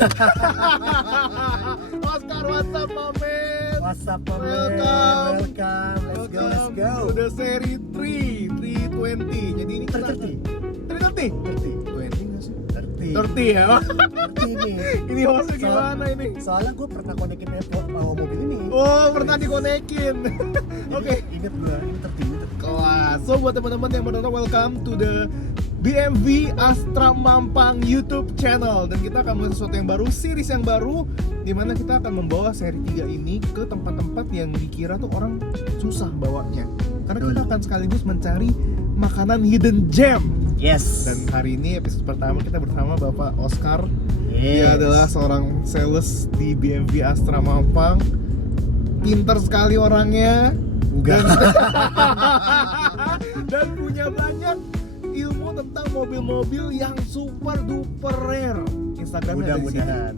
Oscar, what's up, my man? What's up, my man? Welcome. Let's go. To the seri 320. Jadi ini kita 330? 20 nggak sih? 30 ya? 30 nih. Ini hostnya gimana ini? Soalnya gue pernah konekin mobil ini. Oh, pernah dikonekin. Oke. Ingat gue, ini 30. Kelas. So buat teman-teman yang baru nonton, welcome to the BMV Astra Mampang YouTube channel. Dan kita akan mulai sesuatu yang baru, series yang baru, dimana kita akan membawa seri 3 ini ke tempat-tempat yang dikira tuh orang susah bawanya. Karena kita akan sekaligus mencari makanan hidden gem. Yes. Dan hari ini episode pertama kita bersama Bapak Oscar. Yes. Dia adalah seorang sales di BMV Astra Mampang. Pinter sekali orangnya. Enggak. Dan punya banyak ilmu tentang mobil-mobil yang super duper rare. Instagramnya ada di sini. Mudah-mudahan.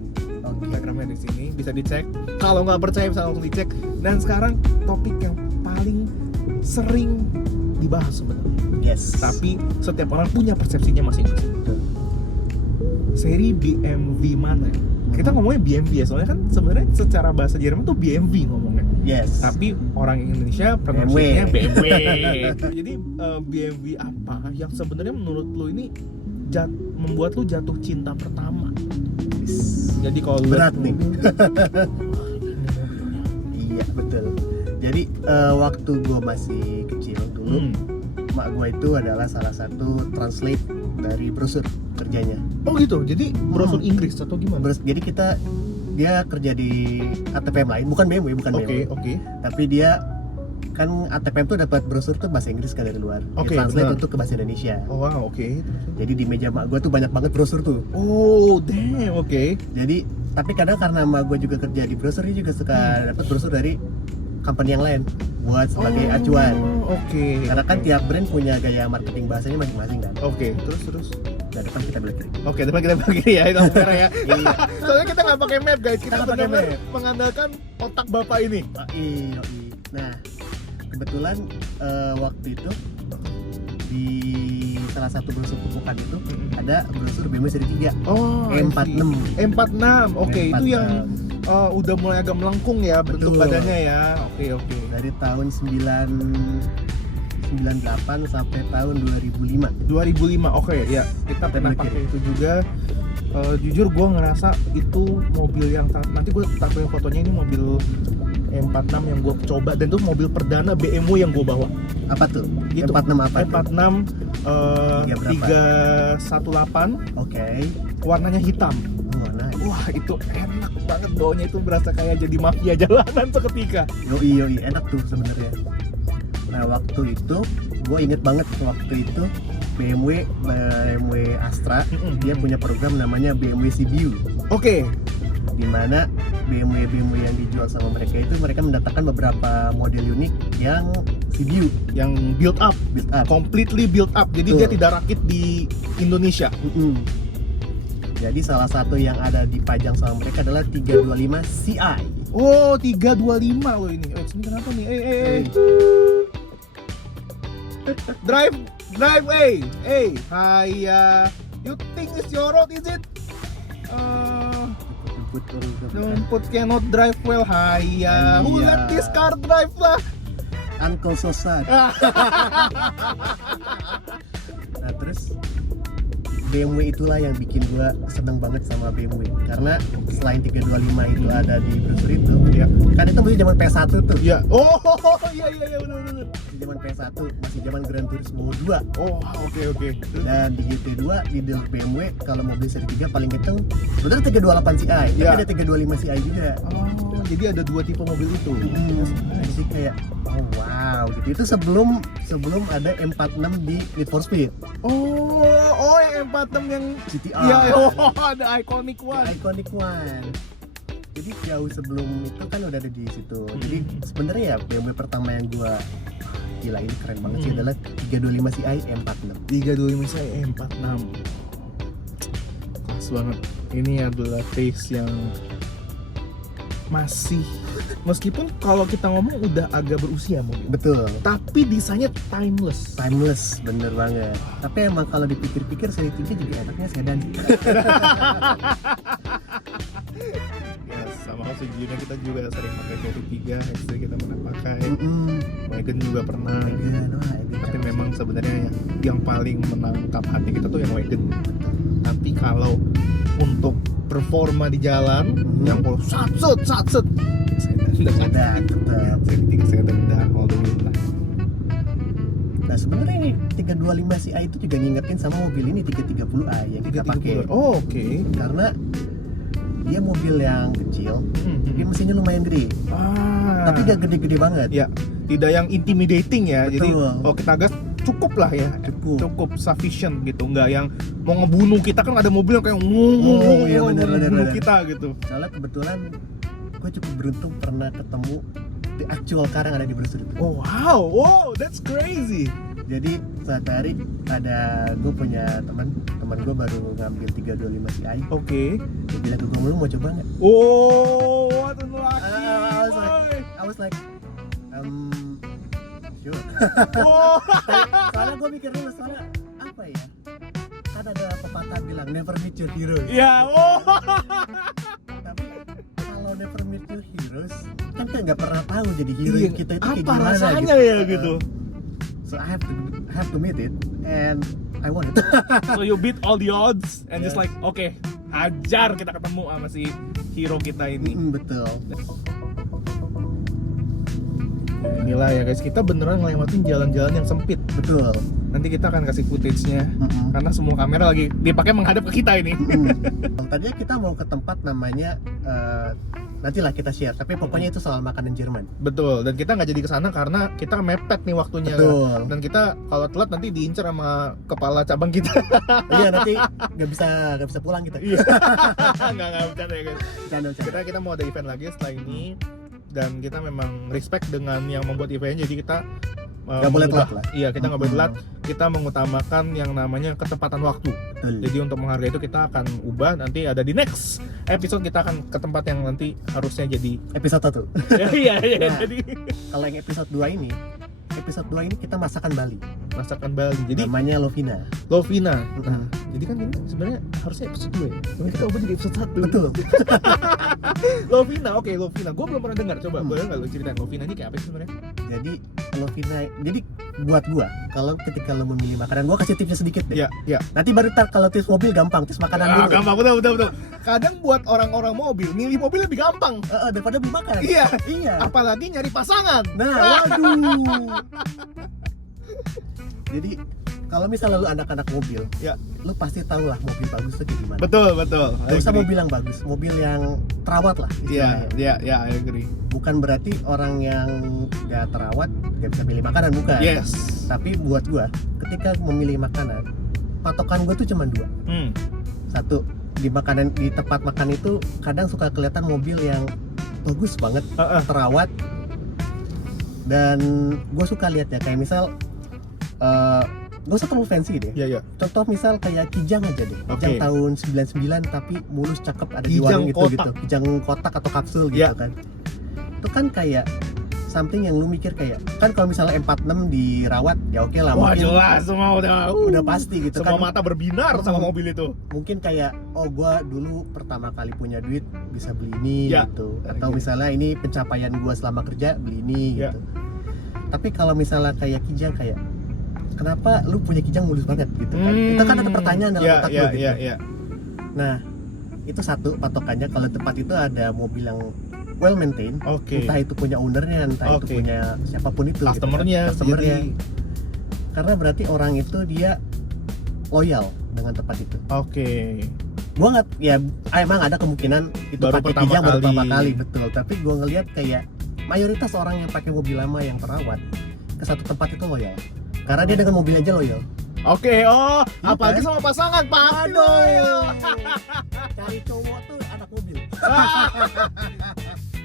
Instagramnya di sini bisa dicek. Kalau nggak percaya bisa langsung dicek. Dan sekarang topik yang paling sering dibahas sebenarnya. Yes. Tapi setiap orang punya persepsinya masing-masing. Seri BMW mana? Kita ngomongnya BMW ya, soalnya kan sebenarnya secara bahasa Jerman tuh BMW ngomongnya. Yes. Tapi orang Indonesia pronunciasinya BMW. Jadi BMW apa yang sebenarnya menurut lu ini membuat lu jatuh cinta pertama? Jadi kalau berat nih. Iya betul. Jadi waktu gue masih kecil dulu, mak gue itu adalah salah satu translate dari brosur kerjanya. Oh gitu. Jadi brosur Inggris atau gimana? Jadi dia kerja di ATPM lain, bukan BMW, bukan BMW. Oke. Tapi dia kan ATPM tuh dapat brosur tuh bahasa Inggris kan dari luar. Oke, Dia translate benar. untuk ke bahasa Indonesia. Oh wow, oke. Jadi di meja mak gue tuh banyak banget brosur tuh. Oh damn, oke. Jadi tapi kadang karena mak gue juga kerja di brosur, dia juga suka dapat brosur dari company yang lain buat sebagai acuan. Oke. Karena kan tiap brand punya gaya marketing bahasanya masing-masing kan. Oke, terus. Dan depan kita belok kiri. Oke, depan kita pakai ya, itu merah ya. Iya. Soalnya kita nggak pakai map guys, kita Kita nggak pakai benar-benar map. mengandalkan otak bapak ini. Iya. Nah, kebetulan waktu itu di salah satu brosur pembukaan itu ada brosur BMW seri 3. Oh, E46. E46, oke, itu yang udah mulai agak melengkung ya bentuk Betul. badannya ya. Oke. Dari tahun 98 sampai tahun 2005. 2005, oke ya. Kita pernah mikir. pakai itu juga. Jujur gue ngerasa itu mobil yang nanti gue taruhin fotonya, ini mobil E46 yang gue coba, dan itu mobil perdana BMW yang gue bawa. Apa tuh? Gitu. E46 apa tuh? E46 318, Oke. warnanya hitam. Oh, nice. Wah, itu enak banget baunya, itu berasa kayak jadi mafia jalanan seketika. Yoi, enak tuh sebenarnya. Nah, waktu itu gue inget banget waktu itu BMW Astra dia punya program namanya BMW CBU. Oke. Dimana BMW yang dijual sama mereka itu mereka mendatangkan beberapa model unik yang CBU, Yang build up, completely build up. Jadi Betul. dia tidak rakit di Indonesia. Jadi salah satu yang ada dipajang sama mereka adalah 325 CI. Oh, 325 loh ini. Ini kenapa nih? Drive, Hiya. You think it's your road, is it? Rumput cannot drive well, Hiya. Who Iya. let this car drive lah? Uncle Sosa. Nah terus BMW itulah yang bikin gua seneng banget sama BMW, karena selain 325 itu ada di brosur itu ya, kan itu masih zaman PS1 tuh. Iya. Oh, iya benar. Di zaman PS1 masih zaman Gran Turismo 2. Oh, oke. Dan di GT2 di BMW kalau mobil seri 3 paling kenceng bener 328 Ci, tapi Iya. ada 325 Ci juga. Oh, jadi ada dua tipe mobil itu. Jadi kayak oh wow gitu. Itu sebelum ada M46 di Need for Speed. Oh, yang M46 yang GTR. iya, ada iconic one. Iconic one. Jadi jauh sebelum itu kan udah ada di situ. Jadi sebenarnya ya BMW pertama yang gua gila ini keren banget sih adalah 325 Ci M46. 325 saya M46. Kelas banget. Ini adalah taste yang masih, meskipun kalau kita ngomong udah agak berusia mungkin, Betul. tapi desainnya timeless. Timeless, bener banget. Tapi emang kalau dipikir-pikir seri 3 juga enaknya sedan. Ya sama sejujurnya kita juga sering pakai seri 3, istri kita pernah pakai, Wagon juga pernah. Tapi memang sebenarnya yang paling menangkap hati kita tuh yang Wagon. Tapi kalau untuk performa di jalan, yang kalau satset, Ada tetap. seri 3 saya rendah, alhamdulillah. Nah sebenarnya ini 325 Ci itu juga ngingetin sama mobil ini 330i yang kita pakai. Oh, oke. Karena dia mobil yang kecil, tapi mesinnya lumayan gede. Tapi gak gede-gede banget. Ya, tidak yang intimidating ya. Betul. Jadi kalau kita gas cukup lah ya, Cukup. sufficient gitu, nggak yang mau ngebunuh kita. Kan ada mobil yang kayak Iya, bener. ngebunuh kita gitu. Soalnya kebetulan gue cukup beruntung pernah ketemu di actual car yang ada di Brussels itu. Oh wow, that's crazy. Jadi suatu hari ada gue punya teman gue baru ngambil 325 Ci. Oke. Dia bilang ke gue, lu mau coba nggak? Oh, what a lucky I was like, sure. Oh. Soalnya gue mikir dulu, soalnya apa ya? Kan ada pepatah bilang never meet your heroes. Ya, oh. Tapi kalau never meet your heroes, kan kita nggak pernah tahu jadi hero Iya, kita itu kayak apa gimana rasanya gitu. ya gitu. So I have to meet it, and I want it. So you beat all the odds and just Yes. like, oke, hajar kita ketemu sama si hero kita ini. Betul. Inilah ya guys, kita beneran ngelewatin jalan-jalan yang sempit. Betul. Nanti kita akan kasih footage-nya karena semua kamera lagi dipakai menghadap ke kita ini. Tadinya kita mau ke tempat namanya nantilah kita share, tapi pokoknya itu soal makanan Jerman. Betul, dan kita nggak jadi kesana karena kita mepet nih waktunya. Betul. Dan kita kalau telat nanti diincar sama kepala cabang kita. Iya, nanti nggak bisa pulang kita. Iya. nggak bercanda ya guys. Bercanda. Kita mau ada event lagi setelah ini, dan kita memang respect dengan yang membuat eventnya, jadi kita Nggak boleh telat lah. Iya, kita nggak boleh telat. Kita mengutamakan yang namanya ketepatan waktu. Betul. Jadi untuk menghargai itu kita akan ubah, nanti ada di next episode kita akan ke tempat yang nanti harusnya jadi Episode 1. iya Nah. jadi Kalau yang episode 2 ini kita masakan Bali. masakan Bali. Jadi Namanya Lovina. Lovina. Nah, jadi kan ini sebenarnya harusnya episode 2 ya. Tapi kita ubah jadi episode 1. Betul. Lovina, oke, Lovina. Gue belum pernah dengar. Coba boleh nggak lo ceritain Lovina ini kayak apa sih sebenarnya? Jadi Lovina, jadi buat gua kalau ketika lo memilih makanan, gua kasih tipsnya sedikit deh. Ya. Nanti baru kalau tips mobil gampang, tips makanan dulu. Gampang, betul. Kadang buat orang-orang mobil, milih mobil lebih gampang. Daripada beli makan. Iya. Iya. Apalagi nyari pasangan. Nah, waduh. Jadi kalau misalnya lu anak-anak mobil, Ya. lu pasti tahu lah mobil bagus tuh kayak gimana. Betul. Gak usah mobil yang bagus, mobil yang terawat lah. istilahnya. Iya, I agree. Bukan berarti orang yang gak terawat gak bisa milih makanan, bukan. Yes. Tapi buat gua, ketika memilih makanan, patokan gua tuh cuma 2. Satu, di tempat makan itu kadang suka kelihatan mobil yang bagus banget, terawat. Dan gue suka lihat ya, kayak misal gak usah terlalu fancy deh. Iya. Contoh misal kayak Kijang aja deh. Kijang Oke. tahun 99 tapi mulus cakep, ada di Kijang warung itu kotak. gitu. Kijang kotak atau kapsul gitu Ya. kan. Itu kan kayak something yang lu mikir kayak, kan kalau misalnya M46 dirawat ya oke lah, Wah, mungkin jelas semua udah pasti gitu semua kan. mata berbinar sama mobil itu. Mungkin kayak, oh gua dulu pertama kali punya duit bisa beli ini Ya. gitu. Atau Oke. misalnya ini pencapaian gua selama kerja, beli ini Ya. gitu. Tapi kalau misalnya kayak Kijang, kayak kenapa lu punya Kijang mulus banget gitu kan. Itu kan ada pertanyaan dalam otak lu gitu. Iya. Nah, itu satu patokannya. Kalau tempat itu ada mobil yang well maintained, Oke. entah itu punya ownernya, entah itu Oke. punya siapapun itu Customernya, gitu kan. Customernya. jadi- Karena berarti orang itu dia loyal dengan tempat itu. Oke. Gua nggak, ya emang ada kemungkinan itu Baru pakai pertama Kijang baru kali. pertama kali, betul. Tapi gua ngelihat kayak mayoritas orang yang pakai mobil lama yang terawat ke satu tempat itu loyal. Karena dia dengan mobil aja loyal. Oke, apalagi kan? sama pasangan, pasti Aduh. loyal. Cari cowok tuh anak mobil.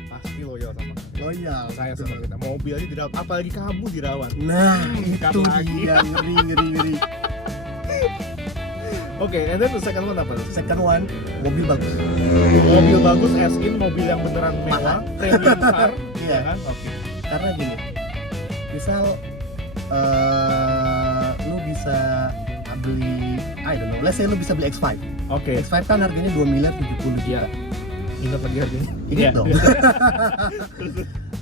Pasti loyal sama kamu. Loyal. Saya betul. sama kita mobil aja dirawat, apalagi kamu dirawat. Nah, Ikat itu lagi. dia ngeri. Oke, and then the second one apa? Second one, mobil bagus. Mobil bagus, as in mobil yang beneran mewah, Mahal. premium car, Iya. ya kan? Oke. Karena gini, misal lu bisa beli, I don't know, let's say lu bisa beli X5. Oke. X5 kan harganya 2 miliar 70 juta. Iya. Ingat lagi harganya. Ingat dong. Iya.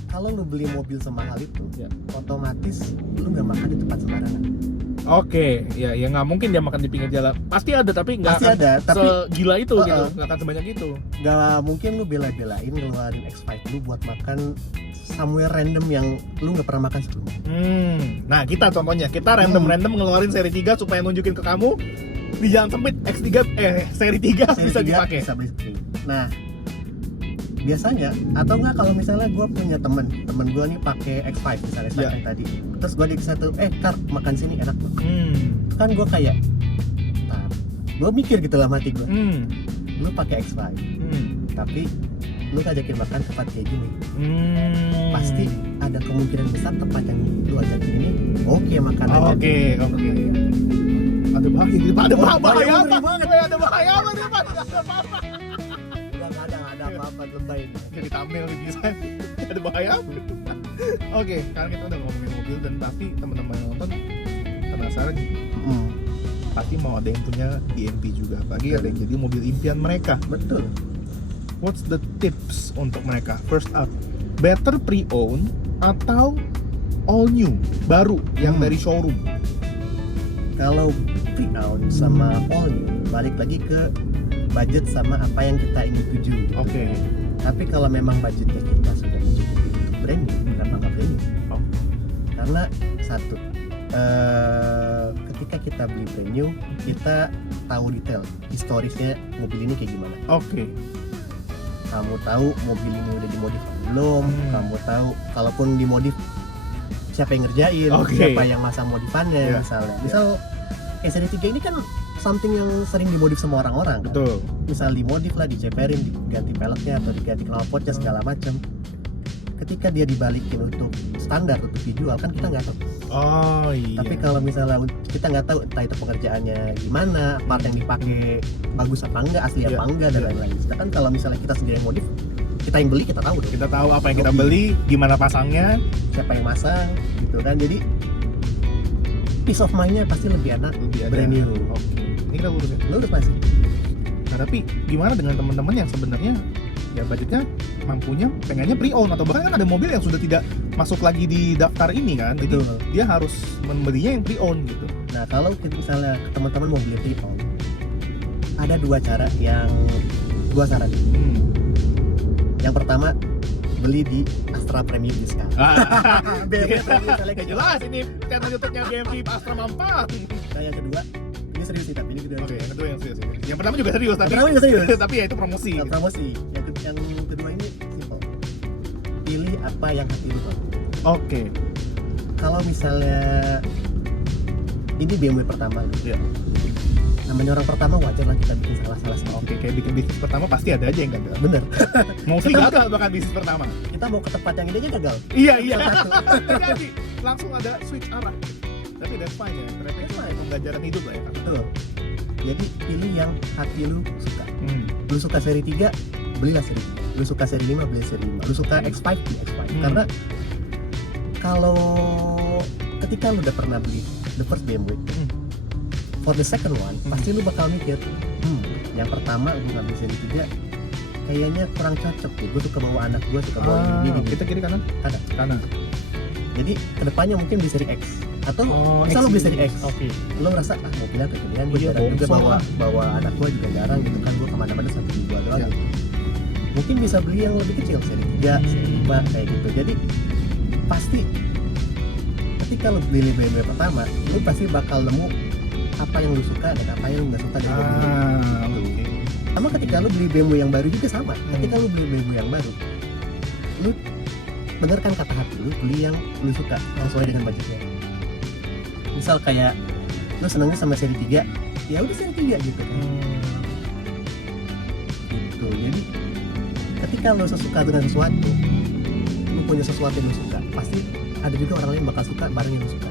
Kalau lu beli mobil semahal itu, Iya. otomatis lu nggak makan di tempat sembarangan. Oke, ya nggak mungkin dia makan di pinggir jalan. Pasti ada, tapi nggak Pasti akan ada, tapi segila itu gitu, Uh-uh. nggak akan sebanyak itu. nggak mungkin lu bela-belain ngeluarin X5 lu buat makan somewhere random yang lu nggak pernah makan sebelumnya. Nah kita contohnya, kita random ngeluarin seri 3 supaya nunjukin ke kamu di jalan sempit X3 seri 3 bisa Seri 3 dipakai. bisa beli screen. Nah, biasanya atau enggak kalau misalnya gue punya temen gue nih pakai X5 misalnya Iya. yang tadi, terus gue dikasih satu, Kar makan sini enak banget. Hmm. Kan gue kayak, ntar, gue mikir gitu lah mati gue, Hmm. lu pakai X5, Hmm. tapi lu ngajakin makan tempat kayak gini, Hmm. pasti ada kemungkinan besar tempat yang lu ajakin ini oke makanannya. Oke. Ada bahaya, ada bahaya bahaya apa? banget. Ada bahaya apa di depan? Ada apa? Udah nggak ada apa-apa lebay. Jadi thumbnail gitu kan. Ada bahaya apa? Oke, sekarang kita udah ngomongin mobil dan pasti teman-teman yang nonton penasaran pasti mau ada yang punya BMP juga, apalagi ada yang jadi mobil impian mereka. Betul. What's the tips untuk mereka? First up, better pre-owned atau all new, baru yang dari showroom? Kalau pre-owned sama all new, balik lagi ke budget sama apa yang kita ingin tuju. Oke. Tapi kalau memang budgetnya kita sudah mencukupi brand new, kenapa nggak brand new? Oh. Karena satu, ketika kita beli brand new, kita tahu detail historisnya mobil ini kayak gimana. Oke. Kamu tahu mobil ini udah dimodif atau belum, kamu tahu kalaupun dimodif siapa yang ngerjain, Oke. siapa yang masang modifannya. Iya. Misal kayak seri 3 ini kan something yang sering dimodif sama orang-orang kan? Betul. Misal dimodif lah, diceperin, diganti peleknya atau diganti knalpotnya segala macam. Ketika dia dibalikin untuk standar untuk dijual kan kita nggak tahu. Oh iya. Tapi kalau misalnya kita nggak tahu entah itu pengerjaannya gimana, part yang dipakai bagus apa enggak, asli Iya, apa enggak dan iya. lain-lain. Sedangkan kalau misalnya kita sendiri yang modif, kita yang beli kita tahu dong. Kita tahu apa yang kita Oke. beli, gimana pasangnya. Siapa yang masang gitu kan. Jadi peace of mind-nya pasti lebih enak Lebih ada. brand new. Oke. Ini kita lurus ya. Lurus pasti. Nah, tapi gimana dengan teman-teman yang sebenarnya ya budgetnya mampunya pengennya pre-owned atau bahkan kan ada mobil yang sudah tidak masuk lagi di daftar ini kan, jadi Betul. dia harus membelinya yang pre-owned gitu. Nah kalau misalnya teman-teman mau beli pre-owned, ada dua cara yang gua saranin. Yang pertama, beli di Astra Premium Discount. BMW tadi jelas ini channel YouTube-nya BMW Astra Mampang. Nah yang kedua, ini serius sih tapi ini kedua. Oke, yang kedua yang serius ini. Yang pertama juga serius tapi Yang pertama juga serius. tapi ya itu promosi. Nah, promosi. Yang kedua ini simple. Pilih apa yang hati lu mau. Oke. Kalau misalnya ini BMW pertama lu, Iya. namanya orang pertama wajar lah kita bikin salah-salah sedikit. Oke, kayak bikin bisnis pertama pasti ada aja yang gagal. Bener. Mau sih gagal bahkan bisnis pertama. Kita mau ke tempat yang ini aja gagal. Iya, iya. Satu. Jadi langsung ada switch arah. Tapi that's fine ya. Ternyata itu pembelajaran hidup lah ya kan. Betul. Jadi pilih yang hati lu suka. Hmm. Lu suka seri 3, belilah seri 3. Lu suka seri 5, beli seri 5. Lu suka X5, beli X5. Karena kalau ketika lu udah pernah beli the first BMW, for the second one, pasti lu bakal mikir, yang pertama gue ngambil seri 3 kayaknya kurang cocok nih. Gue suka bawa anak gue, suka bawa ini. Kita kiri kanan? Kanan. Jadi kedepannya mungkin beli seri X. Atau misal lu beli seri X, Oke. lu ngerasa mobilnya kegedean, gue Iya, jarang juga bongsor. bawa anak gue juga jarang gitu kan, gue kemana-mana sampai gua doang Iya. gitu. Mungkin bisa beli yang lebih kecil, seri 3, seri 5 kayak gitu. Jadi pasti ketika lu beli BMW pertama, lu pasti bakal nemu apa yang lu suka dan apa yang lu nggak suka dari BMW. Oke. Sama ketika lu beli BMW yang baru juga sama. Ketika lu beli BMW yang baru, lu dengarkan kata hati lu, beli yang lu suka sesuai dengan budgetnya. Misal kayak lu senengnya sama seri 3, ya udah seri 3 gitu kan. Gitu. Jadi ketika lu sesuka dengan sesuatu, lu punya sesuatu yang lu suka, pasti ada juga orang lain bakal suka barang yang lu suka.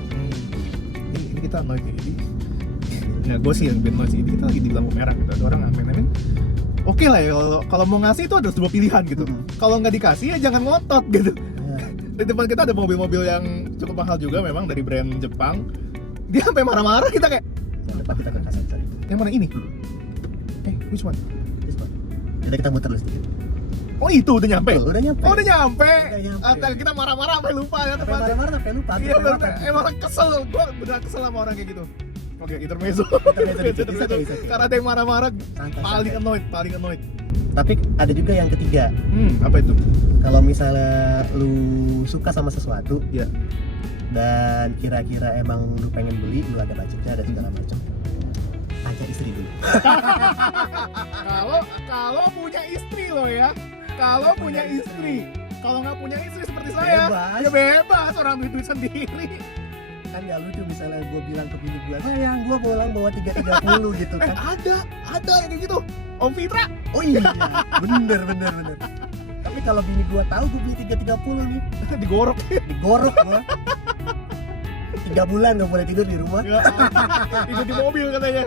Ini kita noise ini. Ya gue sih yang ben noise ini kita lagi di lampu merah gitu. Ada orang ngamen-ngamen. Oke lah ya kalau mau ngasih itu ada sebuah pilihan gitu. Kalau nggak dikasih ya jangan ngotot gitu. Di depan kita ada mobil-mobil yang cukup mahal juga memang dari brand Jepang. Dia sampai marah-marah, kita kayak Yang depan kita ke kasar cari. yang mana ini? Which one? Jadi kita muter dulu sedikit. Oh itu udah nyampe? Betul, udah nyampe. Oh udah nyampe? Udah nyampe. Kita marah-marah sampai lupa ya Sampai teman. marah-marah sampai lupa. Iya bener, emang kesel, gue beneran kesel sama orang kayak gitu. Oke, intermezzo. Bisa. Karena ada yang marah-marah, Santai. paling annoyed. Tapi ada juga yang ketiga. Apa itu? Kalau misalnya lu suka sama sesuatu, Ya. dan kira-kira emang lu pengen beli, lu ada budgetnya dan segala macam, ajak istri dulu. Kalau punya istri loh ya. Kalau punya istri. Kalau nggak punya istri seperti saya, Bebas. ya bebas, orang duit sendiri. Kan nggak lucu misalnya gue bilang ke bini gue, sayang gue pulang bawa 330 gitu kan. Ada yang kayak gitu. Om Fitra. Oh iya, bener. Tapi kalau bini gue tahu gue beli 330 nih, Digorok. digorok gue. 3 bulan gak boleh tidur di rumah. Ya, itu di mobil katanya.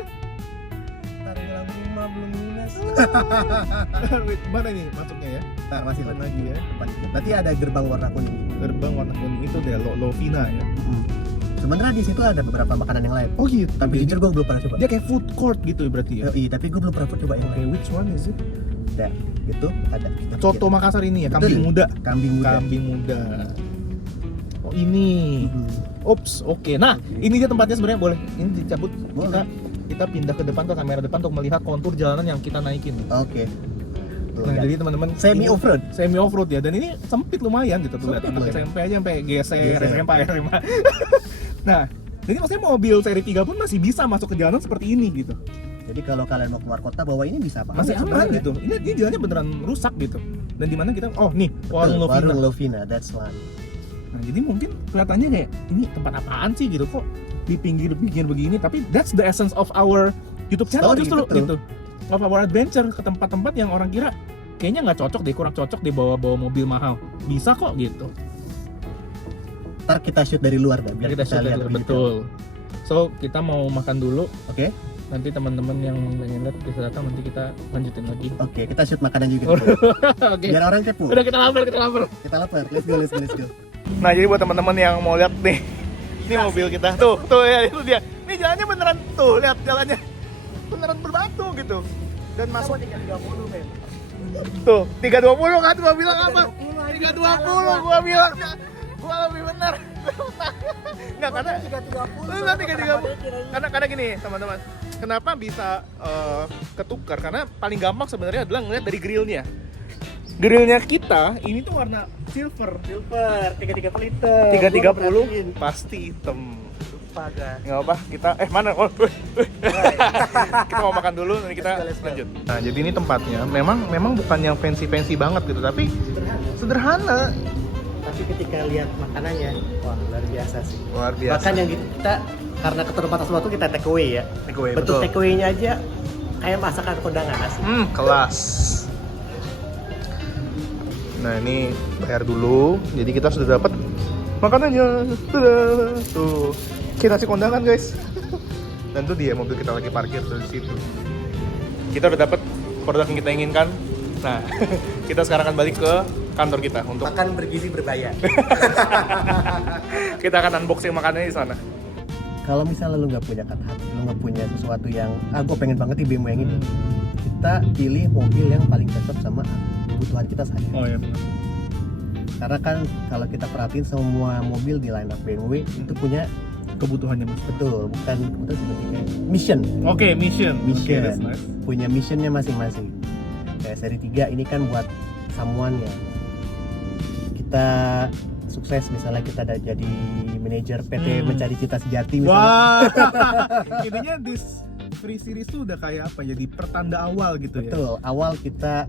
Ntar hilang rumah belum lunas. Wait, mana nih masuknya ya? Ntar masih Depan lagi ya. depan dikit. Berarti ada gerbang warna kuning. Gerbang warna kuning itu deh, Lovina ya. Sebenarnya di situ ada beberapa makanan yang lain. Oh gitu. Tapi jujur gue belum pernah coba. Dia kayak food court gitu ya berarti ya. Iya, tapi gue belum pernah coba yang Okay, lain. which one is it? Ada, itu ada. Coto Makassar ini ya, kambing Betul. muda. Kambing muda. Kambing muda. Oh ini. Ops, oke. Nah, ini dia tempatnya sebenarnya boleh. Ini dicabut. Boleh. Kita pindah ke depan, ke kamera depan untuk melihat kontur jalanan yang kita naikin. Oke. Tuh, Nah, kan. jadi teman-teman Semi ini- off-road. Semi off road ya, dan ini sempit lumayan gitu tuh. Lihat Sempit anak lumayan. SMP aja sampai geser Geser. SMA. Nah, jadi maksudnya mobil seri 3 pun masih bisa masuk ke jalanan seperti ini gitu. Jadi kalau kalian mau keluar kota bawa ini bisa apa? Masih aman gitu. Ini jalannya beneran rusak gitu. Dan di mana kita nih, warung Lovina. Warung Lovina, that's one. Nah, jadi mungkin kelihatannya kayak ini tempat apaan sih gitu, kok di pinggir begini, tapi that's the essence of our YouTube channel Story, justru betul. gitu. Of our adventure ke tempat-tempat yang orang kira kayaknya nggak cocok deh, kurang cocok deh bawa mobil mahal. Bisa kok gitu. Ntar kita shoot dari luar dah, biar Kita shoot lihat dulu, lebih betul. So, kita mau makan dulu. detail. Oke, Nanti teman-teman yang pengen lihat bisa datang, nanti kita lanjutin lagi. oke, kita shoot makanan juga. dulu. Oke. Biar orang kepo. Udah kita lapar. Kita lapar. Let's go. Nah, jadi buat teman-teman yang mau lihat nih, ini mobil kita. Tuh ya, itu dia. Ini jalannya beneran tuh, lihat jalannya. Beneran berbatu gitu. Dan masuk 330, men. tuh 320 kan gua bilang apa? 320 gua bilang. Gua lebih benar. Enggak, karena 330. Karena gini, teman-teman. Kenapa bisa ketukar? Karena paling gampang sebenarnya adalah ngeliat dari grillnya. Grillnya kita ini tuh warna silver. 330 liter. 330 pasti hitam. Lupa gak? Nggak apa, kita mana? Kita mau makan dulu, nanti kita Let's go. lanjut. Nah, jadi ini tempatnya memang bukan yang fancy banget gitu, tapi sederhana. Tapi ketika lihat makanannya, wah luar biasa sih. Luar biasa. Bahkan yang kita karena keterbatas waktu kita take away ya. Take away, Bentuk betul. take away-nya aja kayak masakan kondangan asli. Kelas. Nah, ini bayar dulu. Jadi kita sudah dapat makanannya. Tuh. Kayak nasi kondangan, guys. Dan tuh dia mobil kita lagi parkir tuh di situ. Kita udah dapat produk yang kita inginkan. Nah, kita sekarang akan balik ke kantor kita untuk Makan bergizi berbayar. kita akan unboxing makanannya di sana. Kalau misalnya lu nggak punya lu nggak punya sesuatu yang gue pengen banget di BMW yang ini, kita pilih mobil yang paling cocok sama kebutuhan kita sehari-hari. Oh ya. Karena kan kalau kita perhatiin semua mobil di line up BMW itu punya Kebutuhannya mas. betul, bukan kebutuhan sebenarnya mission, Oke, mission. Mission. Oke, that's nice. punya missionnya masing-masing. Kayak seri 3 ini kan buat someone ya. Kita sukses misalnya kita ada jadi manajer PT Mencari Cita Sejati misalnya. Wah, intinya this free series tuh udah kayak apa? Jadi pertanda awal gitu ya. Betul, awal kita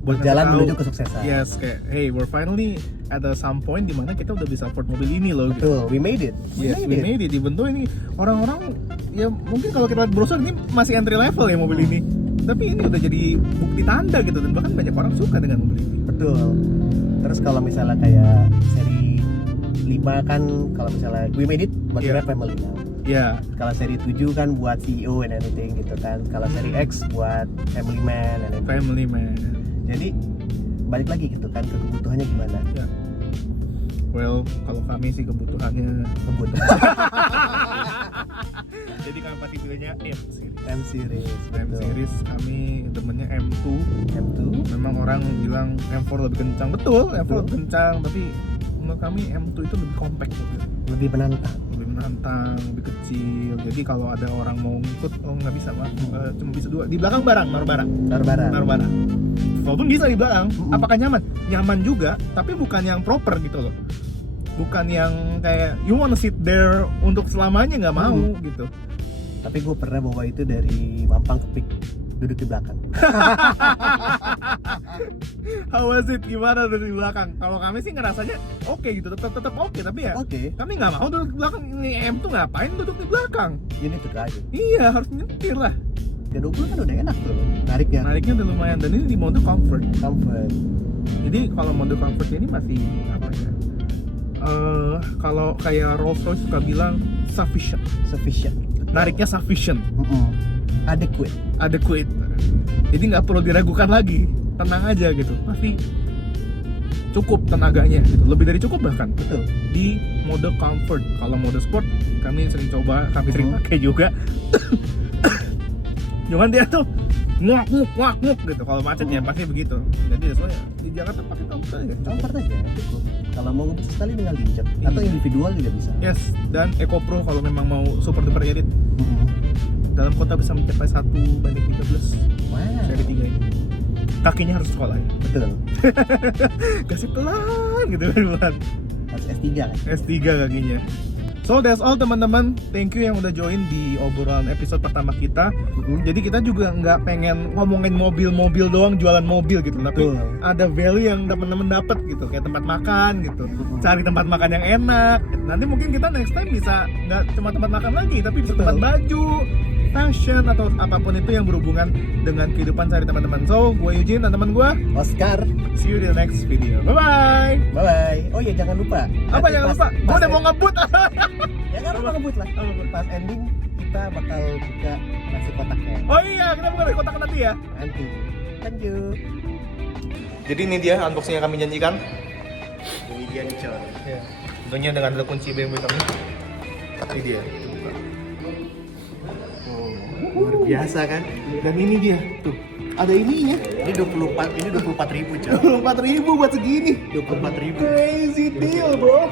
Buat berjalan ngasih menuju tahu, kesuksesan. Yes, kayak hey, we're finally at some point di mana kita udah bisa afford mobil ini loh. Gitu. Betul, we made it. Yes, we made it. Even though ini orang-orang ya mungkin kalau kita lihat brosur ini masih entry level ya mobil ini. Tapi ini udah jadi bukti tanda gitu dan bahkan banyak orang suka dengan mobil ini. Betul. Terus kalau misalnya kayak seri 5 kan kalau misalnya we made it buat Yeah. family now. Ya, Kalau seri 7 kan buat CEO and anything gitu kan. Kalau seri X buat family man and anything. family man. Jadi balik lagi gitu kan ke kebutuhannya gimana. Ya. Well, kalau kami sih kebutuhannya Kebutuhan jadi kami pasti pilihnya M series. M series, M betul. series kami demennya M2. M2. Memang memang orang bilang M4 lebih kencang, betul M4 lebih kencang, tapi menurut kami M2 itu lebih compact gitu. Lebih menantang, lebih kecil. Jadi kalau ada orang mau ngikut, oh nggak bisa lah, cuma bisa 2 di belakang naruh barang. Walaupun bisa di belakang, apakah nyaman? Nyaman juga, tapi bukan yang proper gitu loh. Bukan yang kayak you wanna sit there untuk selamanya, nggak mau gitu. Tapi gue pernah bawa itu dari Mampang ke Pik, duduk di belakang. How was it? Gimana duduk di belakang? Kalau kami sih ngerasanya oke gitu, tetap oke, tapi ya kami nggak mau duduk di belakang. Ini M tuh ngapain duduk di belakang? Ini tuh aja. Iya, harus nyetir lah. G20 kan udah enak tuh nariknya udah lumayan, dan ini di mode comfort. Jadi kalau mode comfort ini masih apa ya? Kalau kayak Rolls Royce suka bilang sufficient. Nariknya sufficient. Adequate. Jadi nggak perlu diragukan lagi, tenang aja gitu. Pasti cukup tenaganya gitu. Lebih dari cukup bahkan. Betul. Di mode comfort. Kalau mode sport kami sering coba, kami sering pakai juga. Cuman dia tuh nguak gitu. Kalau macetnya pasti begitu. Jadi soalnya di Jakarta pakai comfort aja. Comfort aja cukup. Kalau mau ngebut sekali tinggal diinjak. Atau individual juga bisa. Yes, dan Eco Pro kalau memang mau super duper irit. Dalam kota bisa mencapai 1:13. Wow. Seri 3 ini. Kakinya harus sekolah ya. Betul. Kasih pelan gitu kan. Harus S3 kan? S3 kakinya. So that's all teman-teman. Thank you yang udah join di obrolan episode pertama kita. Jadi kita juga nggak pengen ngomongin mobil-mobil doang, jualan mobil gitu. Tapi ada value yang teman-teman dapat gitu, kayak tempat makan gitu. Cari tempat makan yang enak. Nanti mungkin kita next time bisa nggak cuma tempat makan lagi, tapi bisa tempat baju, fashion, atau apapun itu yang berhubungan dengan kehidupan sehari teman-teman. So, gue Eugene dan teman gue Oscar. See you in the next video. Bye bye. Oh iya, jangan lupa. Apa jangan lupa? Gue udah mau ngebut. Ya nggak apa ngebut lah. Pas ending kita bakal buka nasi kotaknya. Oh iya, kita buka nasi kotak nanti ya. Nanti. Lanjut. Jadi ini dia unboxing yang kami janjikan. Ini dia nih coy. Ya. Tentunya dengan ada kunci BMW kami. Ini dia. Luar biasa kan? Dan ini dia, tuh. Ada ininya. Ini 24.000 coy. 24.000 buat segini. 24.000. Crazy deal, bro.